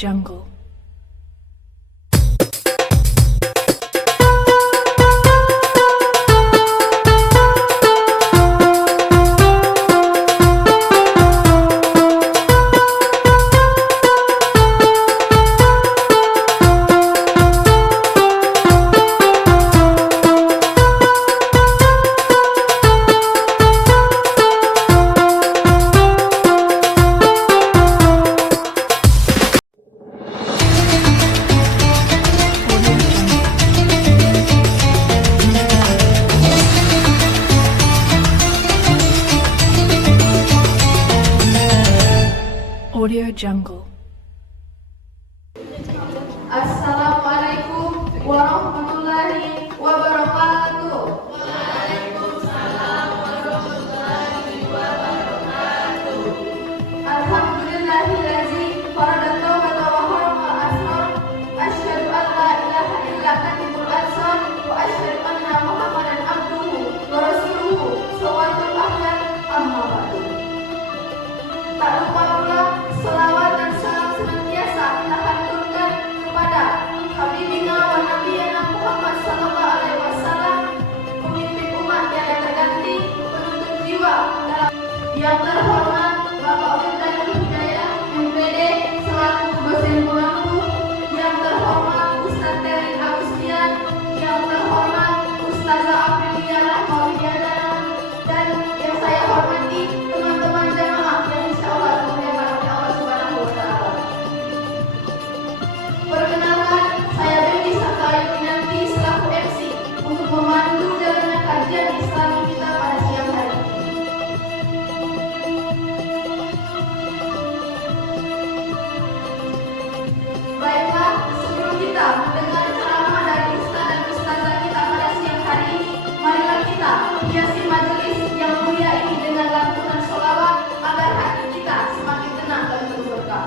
Jungle. Audio Jungle. Assalamualaikum warahmatullahi wabarakatuh. Alhamdulillahillazi farada tawbata wa harama al-asrar. Asyhadu an la ilaha illa katibul ansar wa asyhadu anna Muhammadan abduhu wa rasuluhu sawatul ahlan amma ba'du. Tak lupa pula selawat dan salam senantiasa kita haturkan kepada Habibina wa Nabiyana Muhammad sallallahu alaihi wasallam, pemimpin umat yang terganti, penuntut jiwa dalam yang terhormat Bapak Ustadz Hidayah MPD selaku dosen pengampu, yang terhormat Ustadz Terin Agustian, yang terhormat Ustazah Aprilia Rahmawidiana, dan yang saya hormati teman-teman jamaah yang insya Allah dimuliakan oleh Allah Subhanahu wa Ta'ala. Perkenalkan, saya Dewi Sakai Winanti selaku MC untuk memandu jalannya kajian Islam kita pada siang hari. Baiklah, sebelum kita mendengar ceramah dari Ustaz dan Ustazah kita pada siang hari ini, marilah kita hiasi majelis yang mulia ini dengan lantunan sholawat agar hati kita semakin tenang dan berberkah.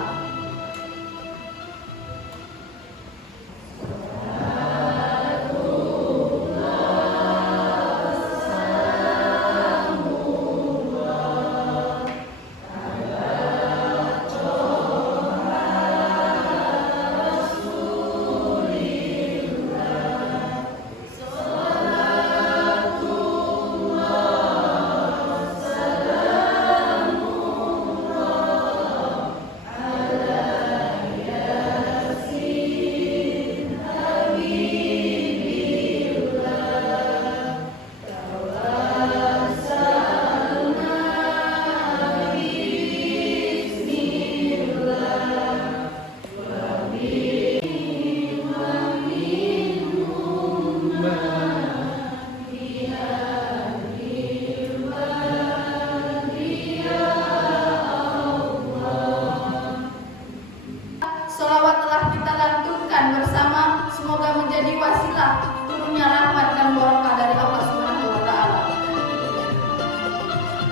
Sholawat telah kita lantunkan bersama, semoga menjadi wasilah turunnya rahmat dan barokah dari Allah Subhanahu wa Ta'ala.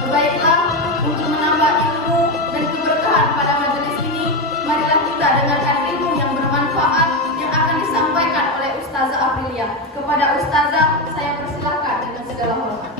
Baiklah, untuk menambah ilmu dan keberkahan pada majelis ini, marilah kita dengarkan ilmu yang bermanfaat yang akan disampaikan oleh Ustazah Aprilia. Kepada Ustazah, saya persilahkan dengan segala hormat.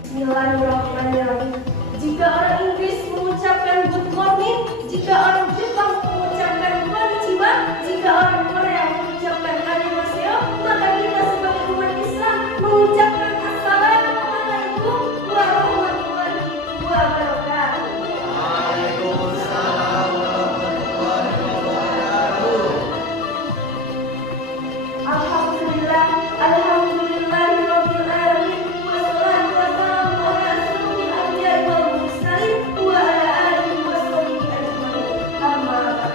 Bismillahirrahmanirrahim. Jika orang Inggris mengucapkan good morning, jika orang Jepang mengucapkan konnichiwa, jika orang Korea mengucapkan annyeonghaseyo, maka kita sebagai umat Islam mengucapkan assalamualaikum warahmatullahi wabarakatuh. Waalaikumsalam warahmatullahi wabarakatuh. Alhamdulillah, alhamdulillahirabbil alamin, wassalatu wassalamu ala asyrofil anbiya'i wal mursalin wa ala alihi washabihi ajmain. Amma ba'd.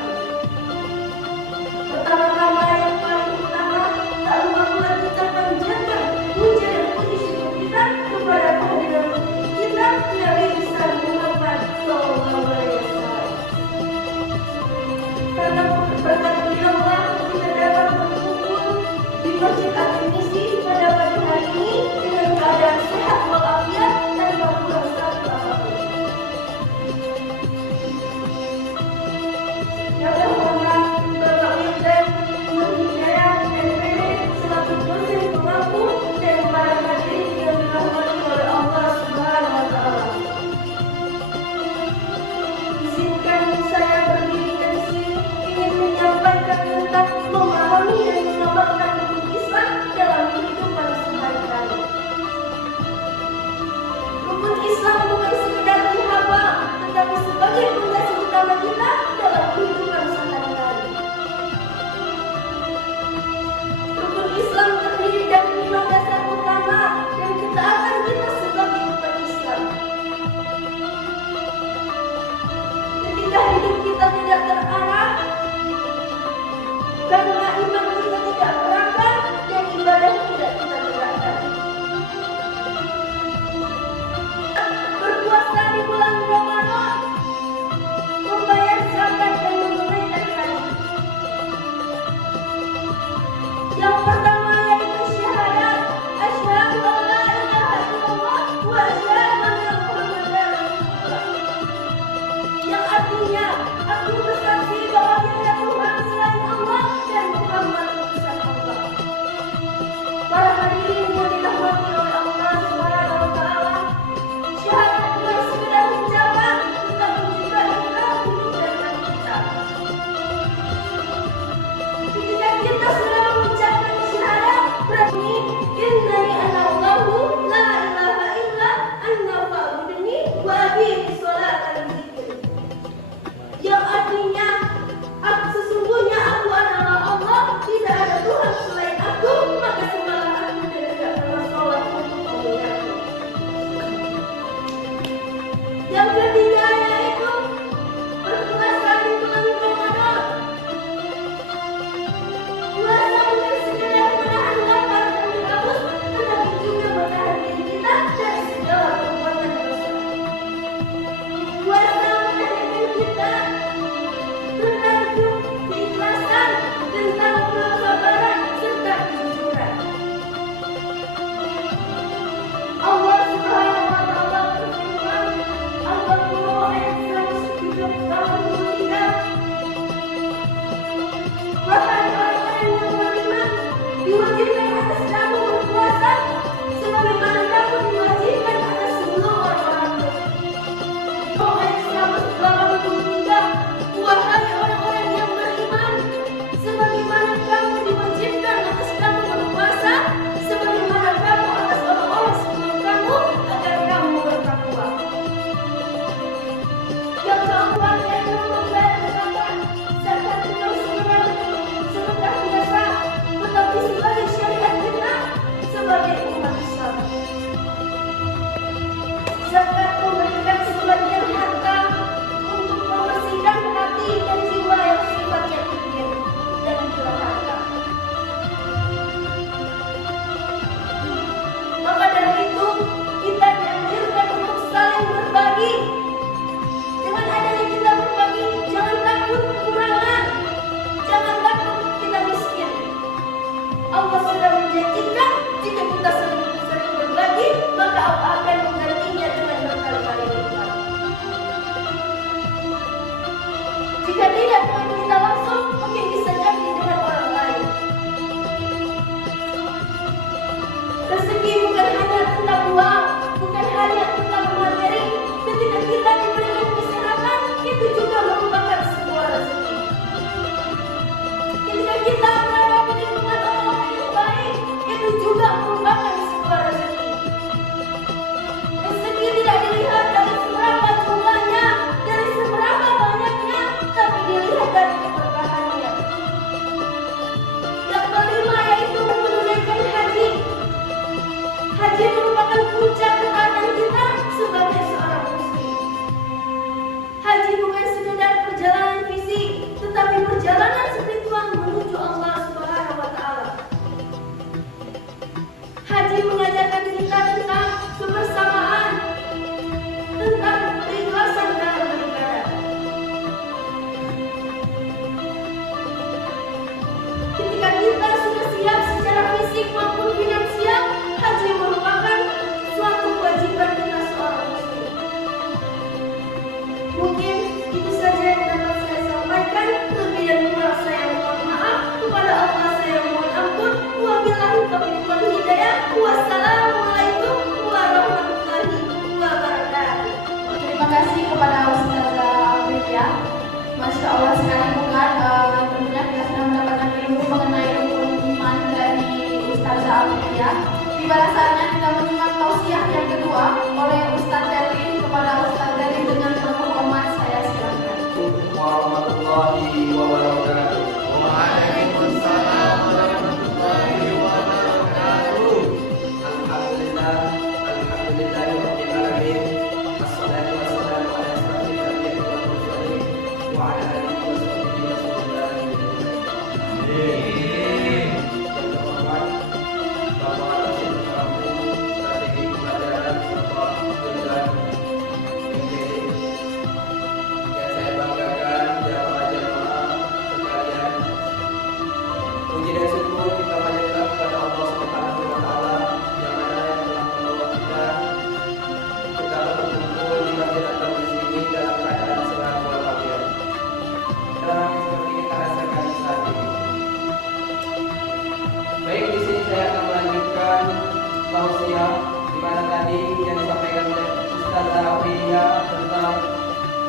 tausiah, di mana tadi yang disampaikan oleh Ustaz Arafia tentang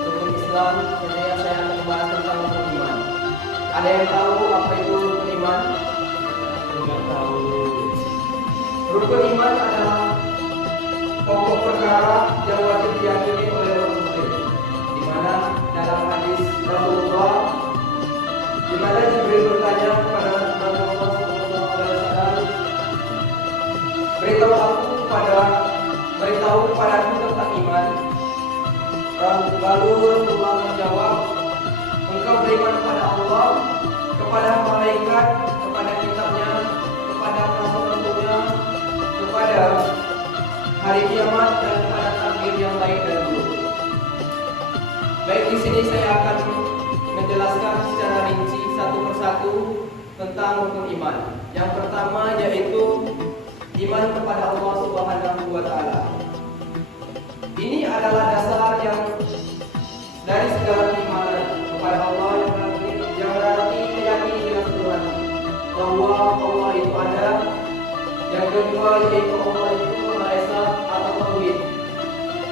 rukun Islam. Sebenarnya saya akan membahas tentang rukun iman. Ada yang tahu apa itu rukun iman? Tidak tahu. Rukun iman adalah pokok perkara yang wajib diyakini oleh orang muslim. Di mana dalam hadis Rasulullah, di mana Jibril bertanya kepada Rasulullah SAW, beritahu kepadaku tentang iman. Lalu Rasulullah menjawab, engkau beriman kepada Allah, kepada malaikat, kepada kitabnya, kepada rasul-rasulnya, kepada hari kiamat, dan kepada takdir yang baik dan buruk. Baik, di sini saya akan menjelaskan secara rinci satu persatu tentang rukun iman. Yang pertama yaitu iman kepada Allah Subhanahu wa Ta'ala. Ini adalah dasar yang dari segala keimanan kepada Allah yang berarti meyakini dengan seluruh hati bahwa Allah itu ada. Yang kedua yaitu Allah itu Maha Esa atau Tauhid.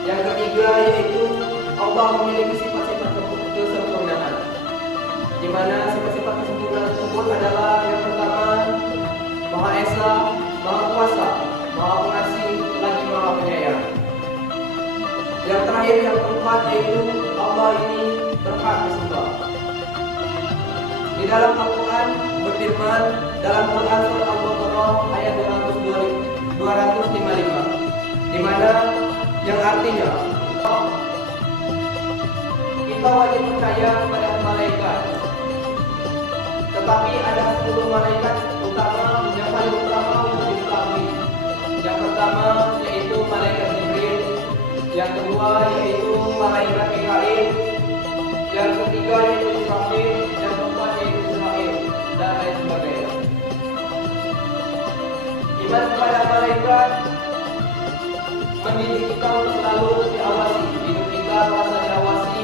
Yang ketiga yaitu Allah memiliki sifat-sifat kesempurnaan, di mana sifat-sifat kesempurnaan tersebut adalah yang pertama Maha Esa, Maha Kuasa, Maha Pengasih, lagi Maha Penyayang. Yang terakhir, yang keempat yaitu Allah ini berhak disembah. Di dalam Al-Quran berfirman dalam Quran surah Al-Baqarah ayat 255, di mana yang artinya kita wajib percaya kepada malaikat, tetapi ada 10 malaikat utama yang paling utama untuk diketahui. Yang pertama yaitu malaikat Jibril, yang kedua yaitu malaikat Mikail, yang ketiga yaitu Israfil, yang keempat yaitu Israel, dan lain sebagainya. Iman kepada malaikat mendidik kita untuk selalu diawasi, hidup kita merasa diawasi,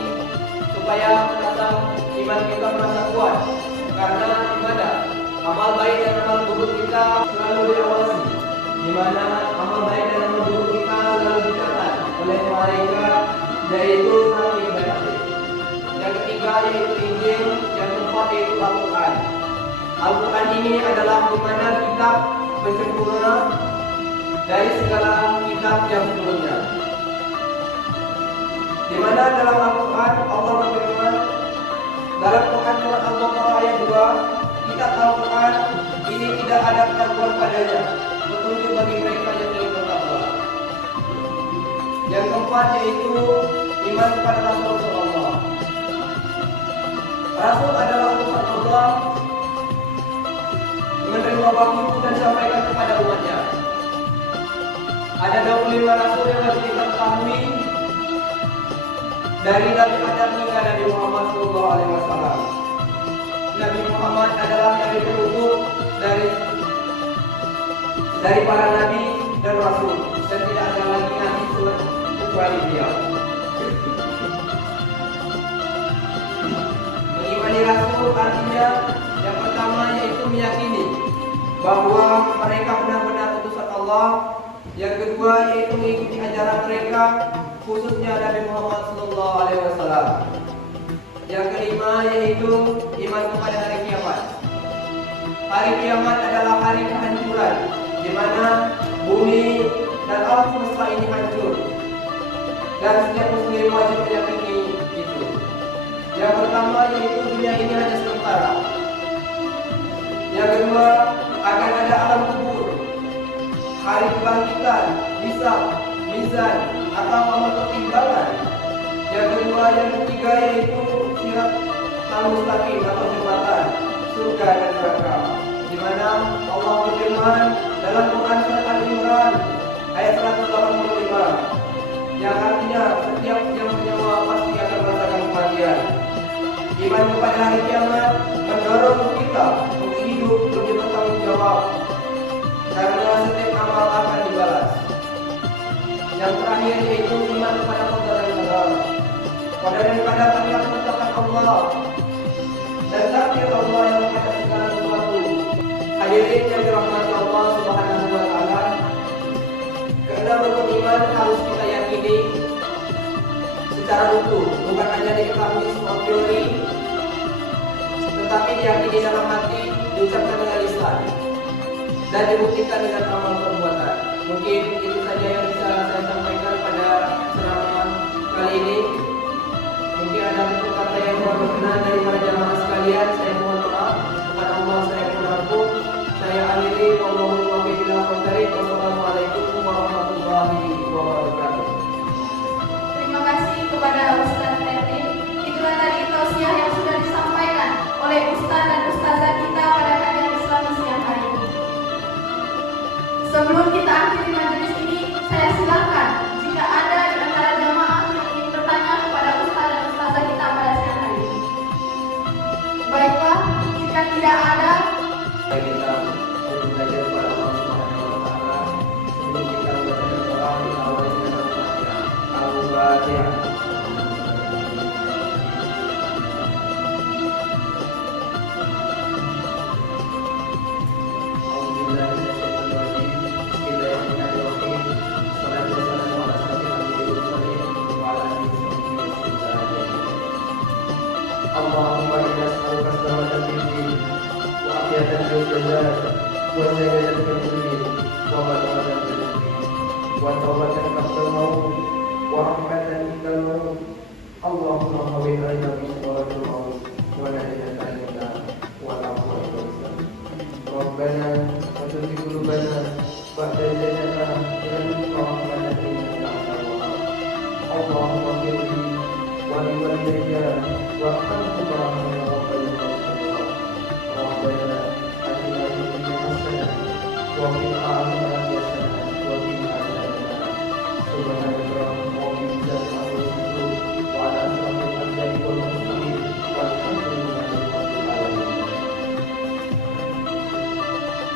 supaya iman kita merasa kuat. Karena ibadah, amal baik dan amal buruk kita selalu diawasi, di mana amal baik dan amal buruk kita selalu dicatat oleh malaikat, yaitu Nabi Ibrahim. Yang ketiga yaitu Injil, yang keempat yaitu Al-Quran. Al-Quran ini adalah di mana kitab penyempurna dari segala kitab yang sebelumnya. Di mana dalam Al-Quran Allah berfirman dalam Quran surat Al-Baqarah ayat 2, kitab Al-Quran ini tidak ada keraguan padanya, petunjuk bagi mereka yang ingin bertakwa. Yang keempat yaitu iman kepada Rasul Allah. Rasul adalah utusan Allah, menerima wahyu dan sampaikan kepada umatnya. Ada 25 Rasul yang wajib kita ketahui, dari Nabi Adam hingga Nabi Muhammad SAW. Nabi Muhammad adalah Nabi penutup dari para Nabi dan Rasul, dan tidak ada lagi Nabi kecuali dia. Mengimani Rasul artinya yang pertama yaitu meyakini bahwa mereka benar-benar utusan Allah. Yang kedua yaitu mengikuti ajaran mereka, khususnya Nabi Muhammad SAW. Yang kelima yaitu iman kepada hari kiamat. Hari kiamat adalah hari kehancuran, di mana bumi dan alam semesta ini hancur, dan setiap muslim wajib meyakini itu. Yang pertama yaitu dunia ini hanya sementara. Yang kedua akan ada alam kubur, hari kebangkitan, hisab, mizan atau amal pertimbangan. Yang kedua, yang ketiga yaitu sirat al-mustaqim atau jembatan surga dan neraka, di mana Allah berfirman dalam Quran surat Al-Imran ayat 185, yang artinya setiap yang bernyawa pasti akan merasakan kematian. Iman kepada hari kiamat mendorong kita untuk hidup lebih bertanggung jawab, karena setiap amal akan dibalas. Yang terakhir yaitu iman kepada qadar dan qadar. Qadar dan qadar adalah ketetapan Allah dan takdir Allah yang mengatur segala sesuatu. Hadirin yang dirahmati Allah Subhanahu wa Ta'ala, secara utuh, bukan hanya diketahui soal teori, tetapi diyakini dalam hati, diucapkan dengan lisan, dan dibuktikan dengan amal perbuatan. Mungkin itu saja yang bisa saya sampaikan pada ceramah kali ini. Mungkin ada kata yang kurang berkenan dari para jamaah sekalian, saya mohon maaf. Kepada Allah saya mohon ampun. Saya akhiri, wassalamualaikum warahmatullahi wabarakatuh. Terima kasih kepada Ustaz Tertib. Itulah tadi tausiah yang sudah disampaikan oleh Ustaz dan Ustazah kita pada kajian Islam siang hari ini. Sebelum kita akhiri majelis ini, saya silakan jika ada di antara jamaah yang ingin bertanya kepada Ustaz dan Ustazah kita pada siang hari ini. Baiklah, jika tidak ada, Kita untuk belajar kepada Allah Subhanahu wa Ta'ala. Sebelum kita membaca doa, kita awali dengan Al-Fatihah. Al-Fatihah. Allahumma inna as'aluka salamatan fid din wa afiyatan fil jasad wa salamatan fil qalbi wa barakatan fil rizqi wa tawbatan qabla al-maut wa rahmatan inda al-maut. Allahumma hawwin 'alaina bi shawaratil maut wa najina ta'ala wa la hawla wa la quwwata Rabbana wa tuti qulubana ba'da idh hadaytana wa hab lana min ladunka rahmatan. Allahumma firli wa liwalidayya وارحمهما كما ربياني صغيرا. ربنا آتنا في الدنيا حسنة وفي الآخرة حسنة وقنا عذاب النار. سبحانك اللهم وبحمدك وعلى أشرف الأنبياء والمرسلين والحمد لله رب العالمين.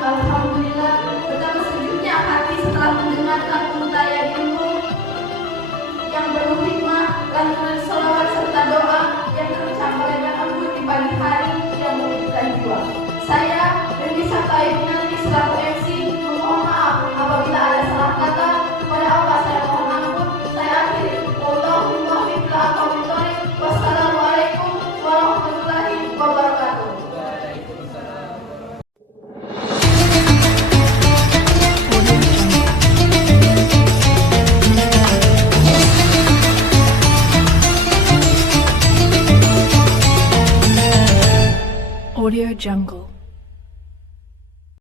alhamdulillah, betapa sejuknya hati setelah mendengarkan untayan ilmu yang penuh hikmah, lantunan sholawat serta doa yang terucap oleh Embun di pagi hari yang menyejukkan jiwa. Saya, Dewi Saktaib nanti selaku MC, memohon maaf apabila ada salah kata. Kepada Allah saya mohon ampun. Saya akhiri. Wallahumma ila aqwamit thoriq. Wassalamualaikum warahmatullahi wabarakatuh. Audio Jungle.